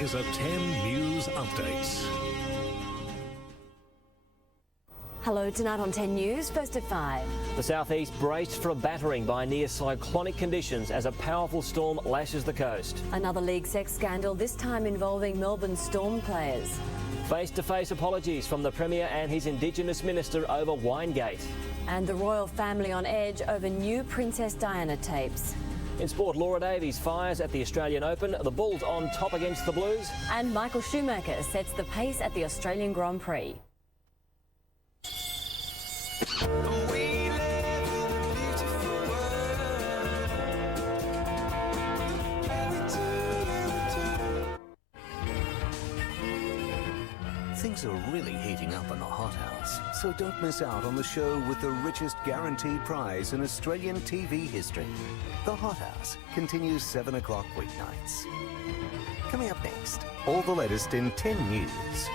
is a 10 News Update. Hello, tonight on 10 News, first at 5. The southeast braced for a battering by near cyclonic conditions as a powerful storm lashes the coast. Another league sex scandal, this time involving Melbourne Storm players. Face-to-face apologies from the Premier and his Indigenous Minister over Winegate. And the royal family on edge over new Princess Diana tapes. In sport, Laura Davies fires at the Australian Open, the Bulls on top against the Blues. And Michael Schumacher sets the pace at the Australian Grand Prix. Things are really heating up in the hothouse, so don't miss out on the show with the richest guaranteed prize in Australian TV history. The Hothouse continues 7 o'clock weeknights. Coming up next, all the latest in 10 News.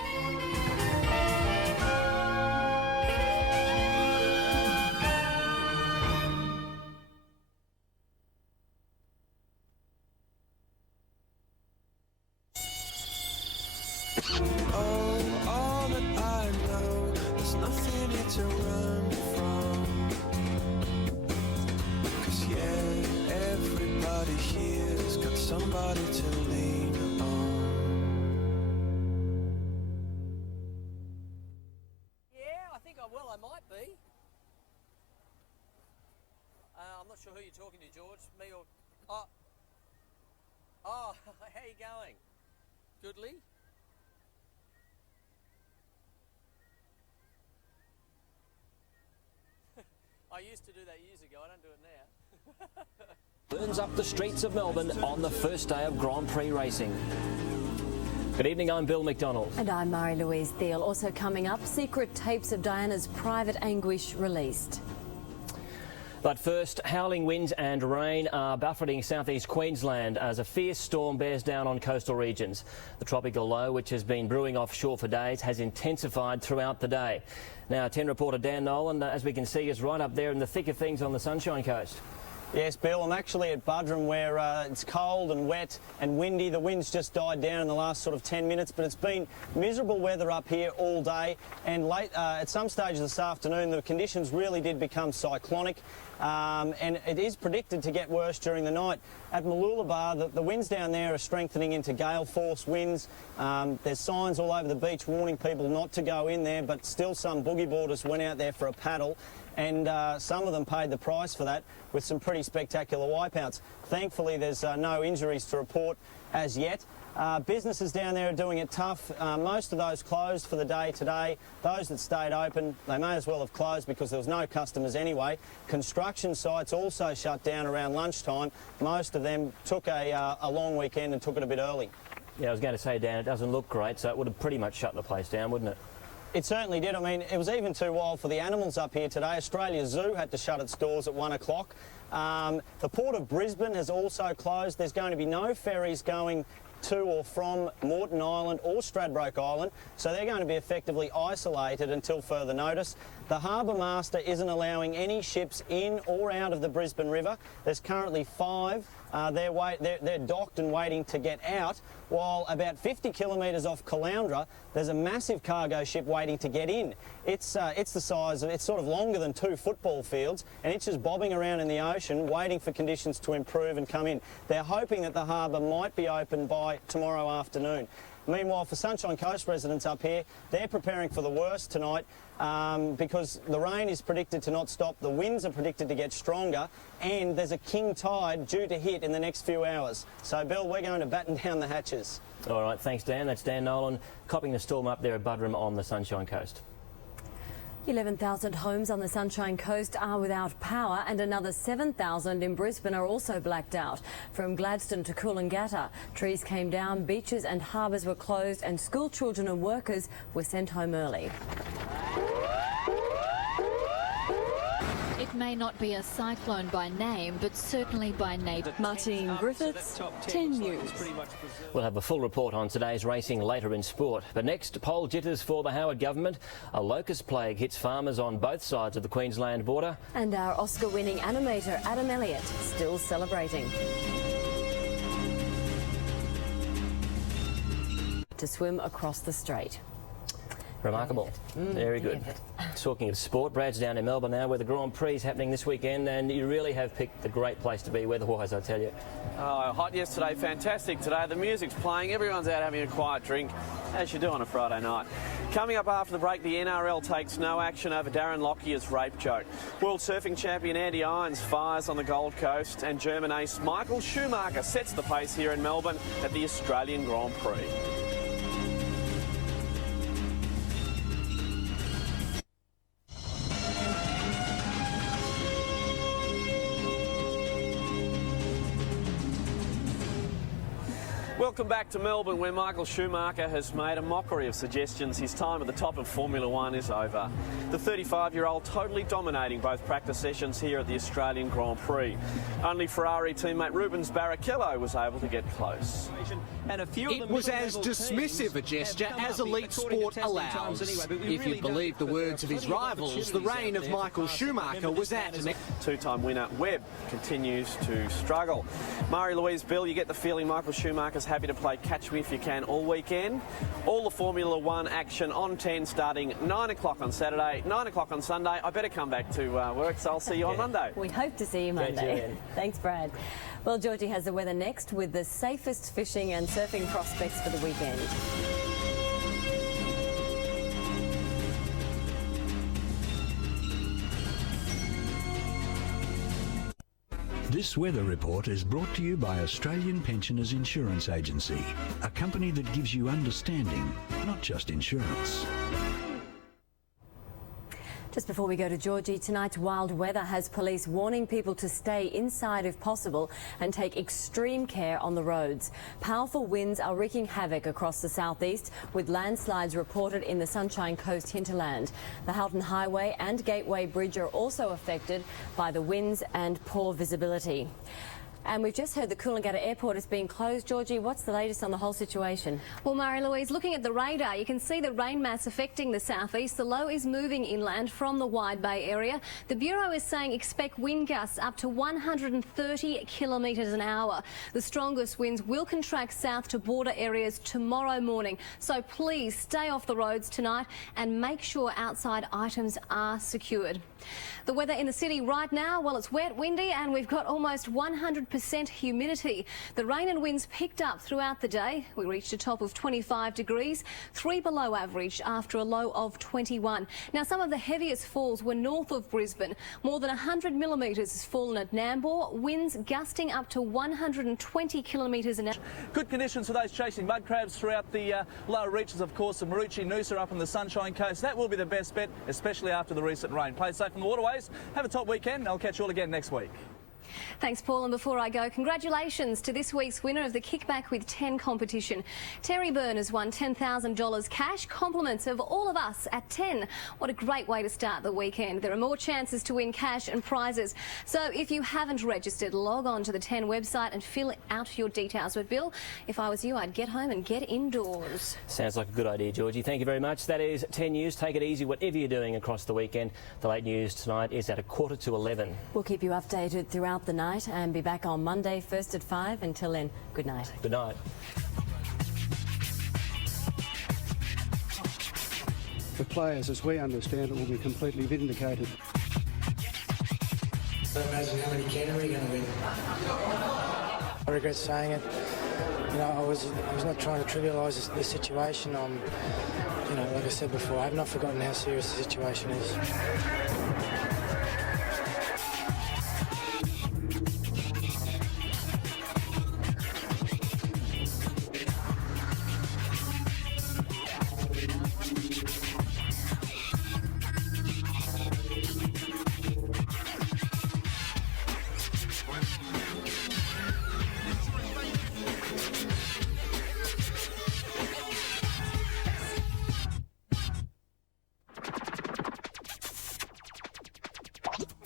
All that I know, there's nothing here to run from. 'Cause yeah, everybody here's got somebody to lean on. Yeah, I think I will. I might be. I'm not sure who you're talking to, George. Me or... Oh, how you going? Goodly? I used to do that years ago, I don't do it now. Burns up the streets of Melbourne on the first day of Grand Prix racing. Good evening, I'm Bill McDonald. And I'm Marie-Louise Thiel. Also coming up, secret tapes of Diana's private anguish released. But first, howling winds and rain are buffeting southeast Queensland as a fierce storm bears down on coastal regions. The tropical low, which has been brewing offshore for days, has intensified throughout the day. Now, 10 reporter Dan Nolan, as we can see, is right up there in the thick of things on the Sunshine Coast. Yes, Bill, I'm actually at Buderim where it's cold and wet and windy. The wind's just died down in the last sort of 10 minutes, but it's been miserable weather up here all day. And late at some stage this afternoon, the conditions really did become cyclonic. And it is predicted to get worse during the night. At Mooloolaba, the winds down there are strengthening into gale force winds. There's signs all over the beach warning people not to go in there, but still some boogie boarders went out there for a paddle, and some of them paid the price for that with some pretty spectacular wipeouts. Thankfully, there's no injuries to report as yet. Businesses down there are doing it tough. Most of those closed for the day today. Those that stayed open, they may as well have closed because there was no customers anyway. Construction sites also shut down around lunchtime. Most of them took a long weekend and took it a bit early. Yeah, I was going to say, Dan, it doesn't look great, so it would have pretty much shut the place down, wouldn't it? It certainly did. I mean, it was even too wild for the animals up here today. Australia Zoo had to shut its doors at 1 o'clock. The Port of Brisbane has also closed. There's going to be no ferries going to or from Moreton Island or Stradbroke Island, so they're going to be effectively isolated until further notice. The harbour master isn't allowing any ships in or out of the Brisbane River. There's currently 5. They're docked and waiting to get out, while about 50 kilometres off Caloundra, there's a massive cargo ship waiting to get in. It's the size of, it's sort of longer than 2 football fields, and it's just bobbing around in the ocean, waiting for conditions to improve and come in. They're hoping that the harbour might be open by tomorrow afternoon. Meanwhile, for Sunshine Coast residents up here, they're preparing for the worst tonight because the rain is predicted to not stop, the winds are predicted to get stronger, and there's a king tide due to hit in the next few hours. So, Bill, we're going to batten down the hatches. All right, thanks, Dan. That's Dan Nolan, copying the storm up there at Buderim on the Sunshine Coast. 11,000 homes on the Sunshine Coast are without power, and another 7,000 in Brisbane are also blacked out. From Gladstone to Coolangatta, trees came down, beaches and harbours were closed, and school children and workers were sent home early. It may not be a cyclone by name, but certainly by name. Martine Griffiths, 10 News. We'll have a full report on today's racing later in sport. But next, poll jitters for the Howard government. A locust plague hits farmers on both sides of the Queensland border. And our Oscar-winning animator Adam Elliott still celebrating. to swim across the strait. Remarkable. Very good. Talking of sport, Brad's down in Melbourne now where the Grand Prix is happening this weekend, and you really have picked the great place to be weather-wise, I tell you. Oh, hot yesterday, fantastic today. The music's playing, everyone's out having a quiet drink, as you do on a Friday night. Coming up after the break, the NRL takes no action over Darren Lockyer's rape joke. World Surfing Champion Andy Irons fires on the Gold Coast, and German ace Michael Schumacher sets the pace here in Melbourne at the Australian Grand Prix. Welcome back to Melbourne, where Michael Schumacher has made a mockery of suggestions his time at the top of Formula One is over. The 35-year-old totally dominating both practice sessions here at the Australian Grand Prix. Only Ferrari teammate Rubens Barrichello was able to get close. It was as dismissive a gesture as elite sport allows. If you believe the words of his rivals, the reign of Michael Schumacher was at an... Two-time winner Webb continues to struggle. Marie-Louise Bill, you get the feeling Michael Schumacher's happy to play catch me if you can all weekend. All the Formula One action on 10 starting 9 o'clock on Saturday, 9 o'clock on Sunday. I better come back to work, so I'll see you on Monday. We hope to see you Monday. Thanks, Brad. Well, Georgie has the weather next with the safest fishing and surfing prospects for the weekend. This weather report is brought to you by Australian Pensioners Insurance Agency, a company that gives you understanding, not just insurance. Just before we go to Georgie, tonight's wild weather has police warning people to stay inside if possible and take extreme care on the roads. Powerful winds are wreaking havoc across the southeast, with landslides reported in the Sunshine Coast hinterland. The Halton Highway and Gateway Bridge are also affected by the winds and poor visibility. And we've just heard the Coolangatta Airport is being closed. Georgie, what's the latest on the whole situation? Well, Marie-Louise, looking at the radar, you can see the rain mass affecting the southeast. The low is moving inland from the Wide Bay area. The Bureau is saying expect wind gusts up to 130 kilometres an hour. The strongest winds will contract south to border areas tomorrow morning. So please stay off the roads tonight and make sure outside items are secured. The weather in the city right now, well, it's wet, windy, and we've got almost 100% humidity. The rain and winds picked up throughout the day. We reached a top of 25 degrees, 3 below average after a low of 21. Now, some of the heaviest falls were north of Brisbane. More than 100 millimetres has fallen at Nambour, winds gusting up to 120 kilometres an hour. Good conditions for those chasing mud crabs throughout the lower reaches, of course, the Maroochy, Noosa up on the Sunshine Coast. That will be the best bet, especially after the recent rain. Play safe on the waterways. Have a top weekend. I'll catch you all again next week. Thanks, Paul. And before I go, congratulations to this week's winner of the Kickback with 10 competition. Terry Byrne has won $10,000 cash, compliments of all of us at 10. What a great way to start the weekend. There are more chances to win cash and prizes. So if you haven't registered, log on to the 10 website and fill out your details. But Bill, if I was you, I'd get home and get indoors. Sounds like a good idea, Georgie. Thank you very much. That is 10 News. Take it easy, whatever you're doing across the weekend. The late news tonight is at 11:15. We'll keep you updated throughout the night and be back on Monday, first at 5. Until then, good night. Good night. The players, as we understand it, will be completely vindicated. I imagine how many can are we going to win? I regret saying it. You know, I was not trying to trivialise the situation. You know, like I said before, I have not forgotten how serious the situation is.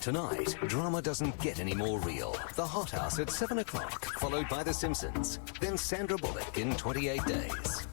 Tonight, drama doesn't get any more real. The Hot House at 7 o'clock, followed by The Simpsons. Then Sandra Bullock in 28 Days.